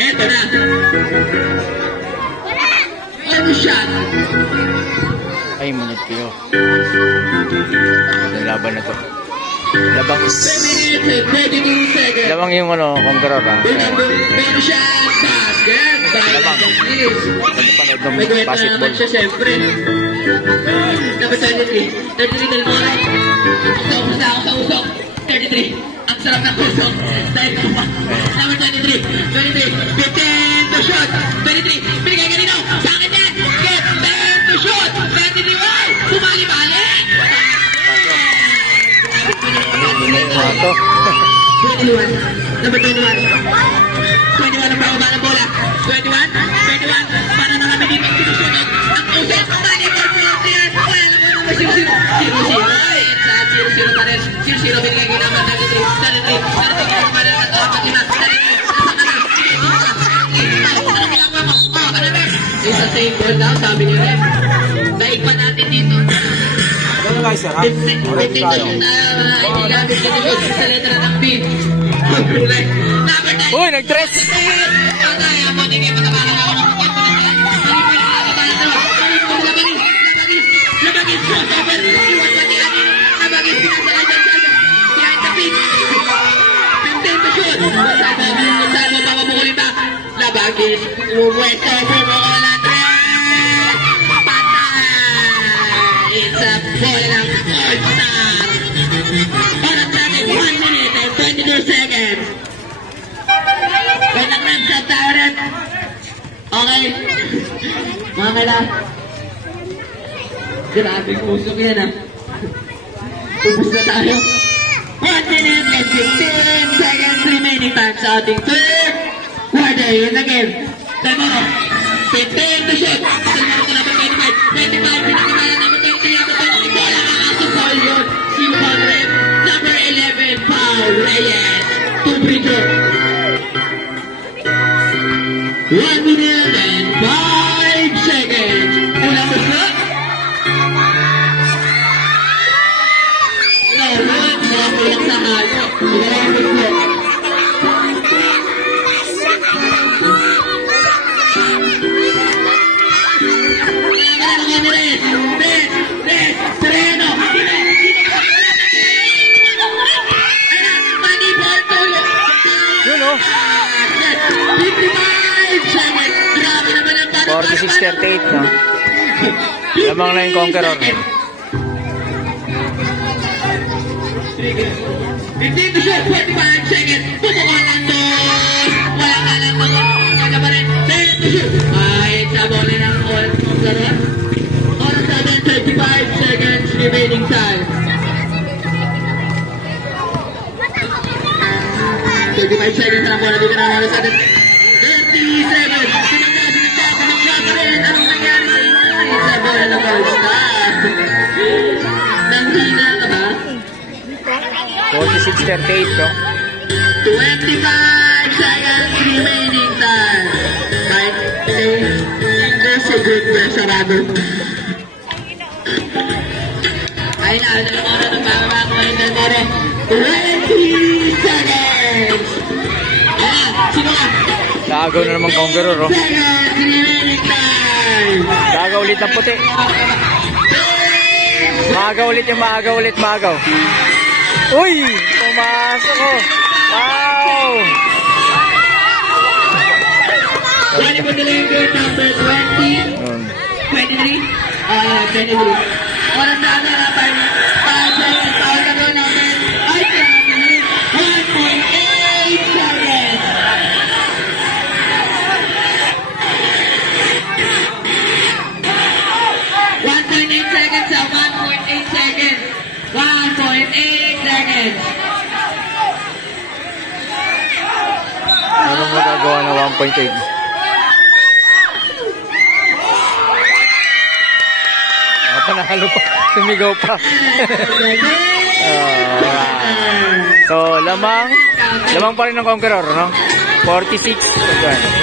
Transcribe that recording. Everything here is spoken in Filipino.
Eto na. Ano siya? Ay, minute kayo. Ang laban na to. Labang is... Labang yung ano, conqueror ha. Meron siya basket. Labang. Panood ng basketball. Siya siyempre. Number 33. 33 del Moro. Ako sa usok. 33. Ang sarap ng usok. Dahil ka pa. Number 23. 23. 15 to shoot. 23. Binigay ka rin ako. Sa akin yan. Get 10 to shoot. 23. Wow! Bumali-bali. Ito. 21. Number 21. 21 ang pababa ng bola. 21. 21. Para na kami dito sinusunod. Ang usok. Money for player. Wala naman number 0-0. 0-0. Sa 0-0 pa rin. 0-0 binigay ka naman. 33. 33. 33. Para na ito. 33. Isa same ball daw. Sabi niyo rin. Daig pa natin dito. Ano guys, ha? Hindi tayo. Sa letra ng B. Uy, nag-dress! Labagis, Westa, Bumola, patay! It's a ball ng all-star! Para sa akin, 1 minute and 22 seconds. Kaya nag-rap sa tauret. Okay. Mga kala. Grabe usok yan ah. Ubus na tayo. 1 minute and 15 seconds remaining time sa ating third quarter in the game. Demo, 15 to shoot. Demo ko na ba 25? 25, pinakimala naman 20. Ako 20. Bola ka kaso foul yun. Si Conrad, number 11, Paul Reyes. 2 free throw. 1 minute and 5 seconds. Una mo siya? Nakakulang sa halo. Una mo siya. Yun o. 46-38 no? Lamang na yung conqueror. 15 to shoot, 25 seconds. Pumukuha lang doon. Wala ka lang mga kaya pa rin. 10 to shoot. Ay, sabon ng oras conqueror. Oras natin, 35 seconds remaining time. 35 seconds lang po na dito na oras natin. 30 seconds. Pinagka pa rin. Anong nangyari sa inyo? Sa bola ng all-star. Nanghina ka ba? 46-38 no? 25 seconds remaining time. Right? There's a good sarado. Ay na, ano lang oras ng bababa ko ngayon ng more. 20 seconds! Ayan, sino ka? Gagaw na naman conqueror oh. Seconds remaining time. Gagaw ulit ng puti. Maagaw ulit yung maagaw ulit, maagaw. Uy! Pumasok oh! Wow! Pwede mo nila yung game number 20? 23? 23. Oras na ano na 5 seconds. Tawag na doon natin. Ay, 1.8 seconds. 1.8 seconds sa 1.8 seconds. 1.8 seconds. Anong magagawa ng 1.8? Panalo pa. Sumigaw pa. So, lamang pa rin ng Conqueror, no? 46.